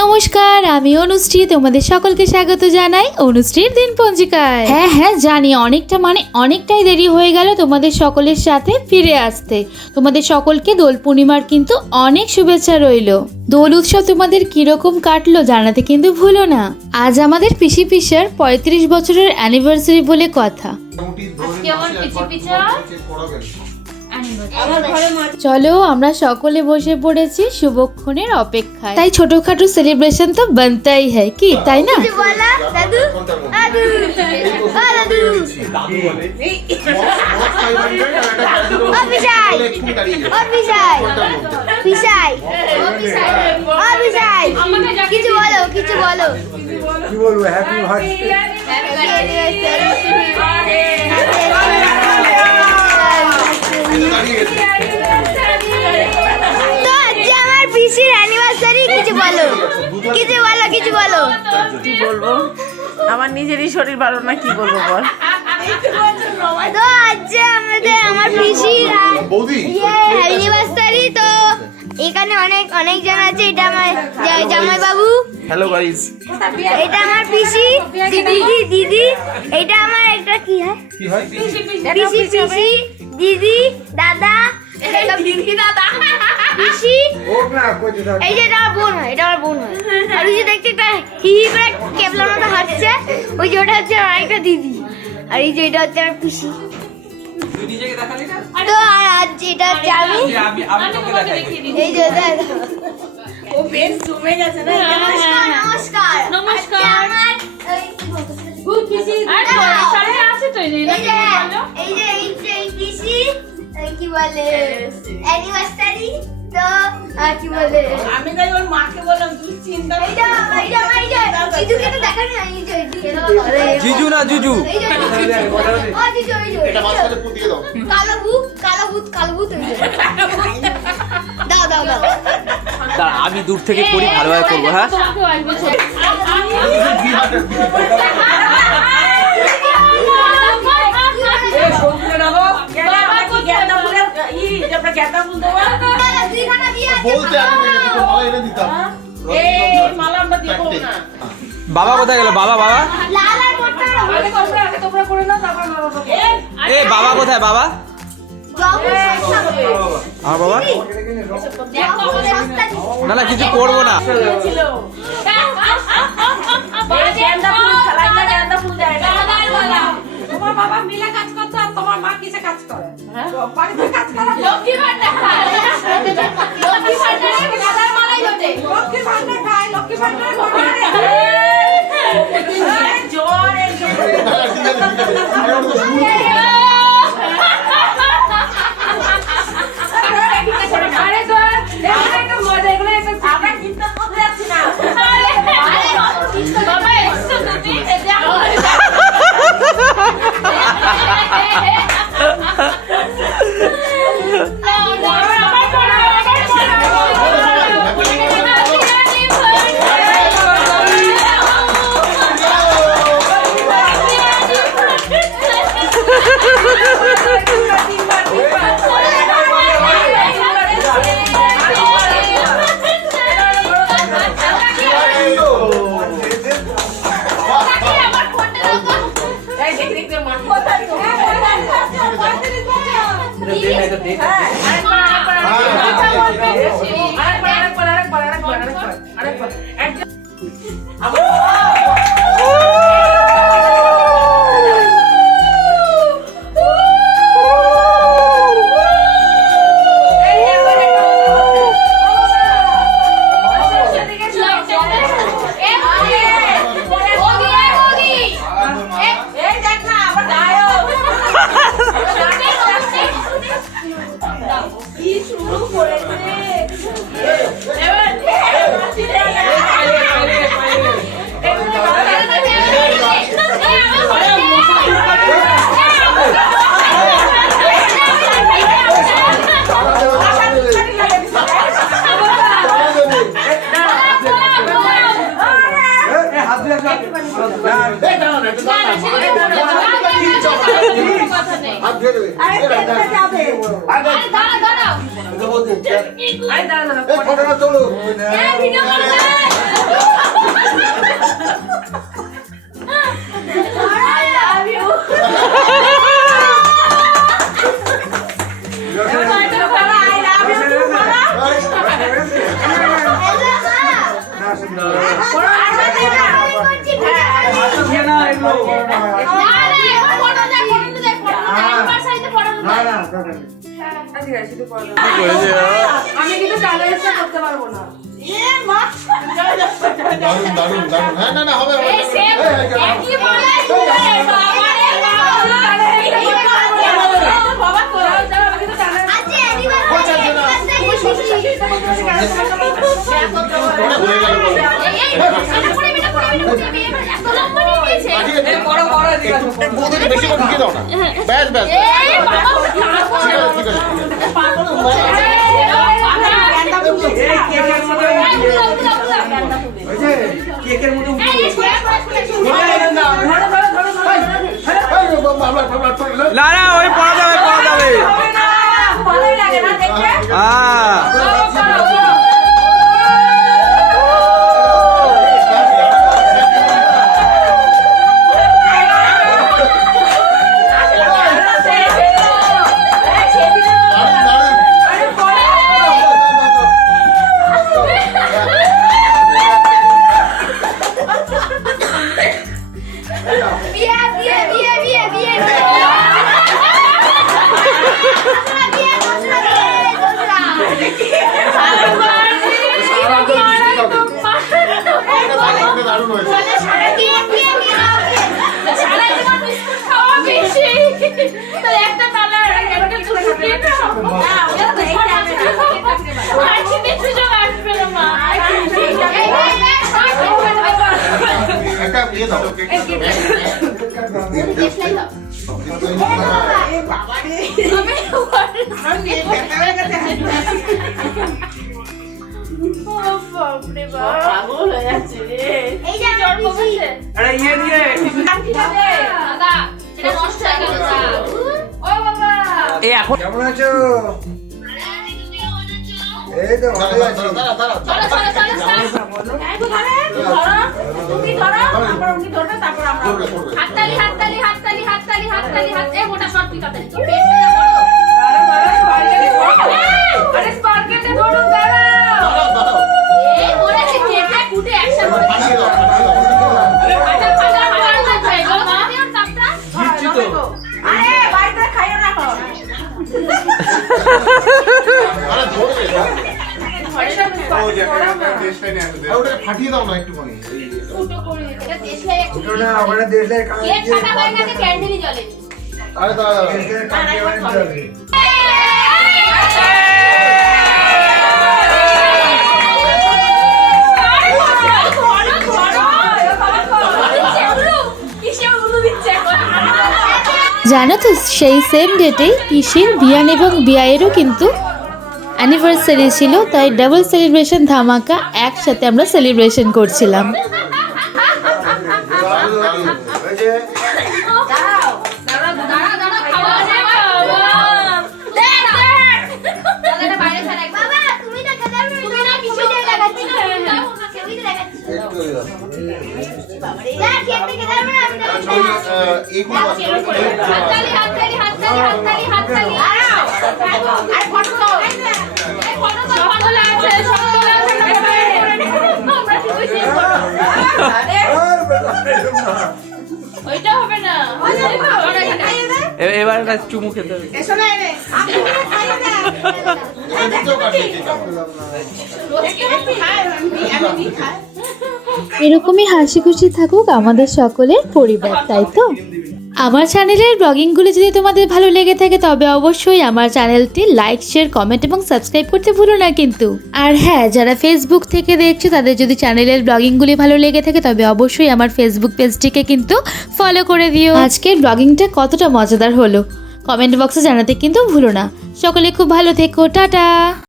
নমস্কার, আমি অনুশ্রী। তোমাদের সকলকে স্বাগত জানাই অনুশ্রীর দিন পঞ্জিকায়। হ্যাঁ জানি অনেকটাই দেরি হয়ে গেল তোমাদের সকলের সাথে ফিরে আসতে। তোমাদের সকলকে দোল পূর্ণিমার কিন্তু অনেক শুভেচ্ছা রইল। দোল উৎসব তোমাদের কিরকম কাটলো জানাতে কিন্তু ভুলো না। আজ আমাদের পিসি পিসার 35 বছরের অ্যানিভার্সারি বলে কথা। চলো আমরা সকলে বসে পড়েছি শুভক্ষণের অপেক্ষায়। তাই ছোটখাটো সেলিব্রেশন তো বানতেই হয়, কি তাই না? কিছু বলো কি বলবো? হ্যাপি আমার পিসির অ্যানিভার্সারি। কিছু বলো কি বলবো? আমার নিজেরই শরীর ভালো না, কি বলবো বল? তো আজ আমার পিসির অ্যানিভার্সারি। তো এখানে অনেক জন আছে। এটা আমার জামাই বাবু। Hello guys. এটা আমার পিসি দিদি। এটা আমার একটা কি হয় পিসি দিদি দাদা পিসি। এই যে এটা আমার বোন হয়। আর ওই যে দেখছি একটা হি করে কেবলার মতো হাঁটছে, ওই যে ওটা হচ্ছে আমার একটা দিদি। আর এই যে এটা হচ্ছে আমার পিসি। তো আর আজ এটা হচ্ছে আমি এই যে ও বেশ জমে গেছে না। নমস্কার আমার এই পিসি কি বলে অ্যানিভার্সারি। তো কি বলে আমি তাই ওর মাকে বললাম তুই চিন্তা জিজুকে তো দেখা না। জিজু না জুজু। কালো ভূত দাও আমি দূর থেকে করি, ভালোভাবে করবো। হ্যাঁ বাবা কোথায় গেল? বাবা এ বাবা কোথায়? বাবা আমার বাবা না কিছু করবো না। তোমার বাবা মিলে কাজ করতো আর তোমার মা কিসে কাজ করে? বাড়িতে কাজ করে লক্ষ্মী ভান্ডার খায়। লক্ষ্মী ভান্ডার খায়। জোর মজা। এগুলো আমরা কিন্তু কোথায় যাচ্ছি না। বাবা এসো তুমি হাত আছে শুধু পড়া আমি কিন্তু চ্যালেঞ্জটা করতে পারবো না মা দারুণ দারুণ দারুণ হ্যাঁ না না হবে হবে কি বলে বাবা রে বাবা তোরাও যাও আমি কিন্তু চ্যালেঞ্জ আজকে বেশি করে ঢুকিয়ে দাও না ব্যাস ব্যাস ঠিক আছে কেকের মতো না না ওই পড়া যাবে ভালোই লাগে না দেখতে দারুণ হয়েছে একটা দিয়ে দাও আরে ইয়ে দিয়ে এই এখন কেমন আছো এই তো ভালো আছি তুমি ধরো তারপর উনি ধরবে তারপর আমরা হাততালি হাততালি হাততালি হাততালি হাততালি হাত এ মোটা শর্ট পিটাতে তো আরে স্পার্কেটে ধরো দাঁড়াও এ ওরে কেটে কুটে একসাথে করে আরে বাইরে খাইও না আরে ধরবে ওটা ফাটিয়ে দাও না একটুখানি ছোট না ওখানে দেশলাই ক্যান্ডেলি জ্বলে আরে দাঁড়া দেশলাই কাটিয়ে বানাতে হবে জানো তো সেই সেম ডেটে পিসির বিয়ান এবং বিয়ায়েরও কিন্তু অ্যানিভার্সারি ছিল, তাই ডাবল সেলিব্রেশন ধামাকা একসাথে আমরা সেলিব্রেশন করছিলাম। ওইটা হবে না এবার একটা চুমু খেতে হবে। এরকমই হাসি খুশি থাকুক আমাদের সকলের পরিবার, তাই তো? আমার চ্যানেলের ব্লগিংগুলো যদি তোমাদের ভালো লেগে থাকে তবে অবশ্যই আমার চ্যানেলটি লাইক, শেয়ার, কমেন্ট এবং সাবস্ক্রাইব করতে ভুলো না কিন্তু। আর হ্যাঁ, যারা ফেসবুক থেকে দেখছো তাদের যদি চ্যানেলের ব্লগিংগুলি ভালো লেগে থাকে তবে অবশ্যই আমার ফেসবুক পেজটিকে কিন্তু ফলো করে দিও। আজকের ব্লগিংটা কতটা মজাদার হলো কমেন্ট বক্সে জানাতে কিন্তু ভুলো না। সকলে খুব ভালো থেকো, টাটা।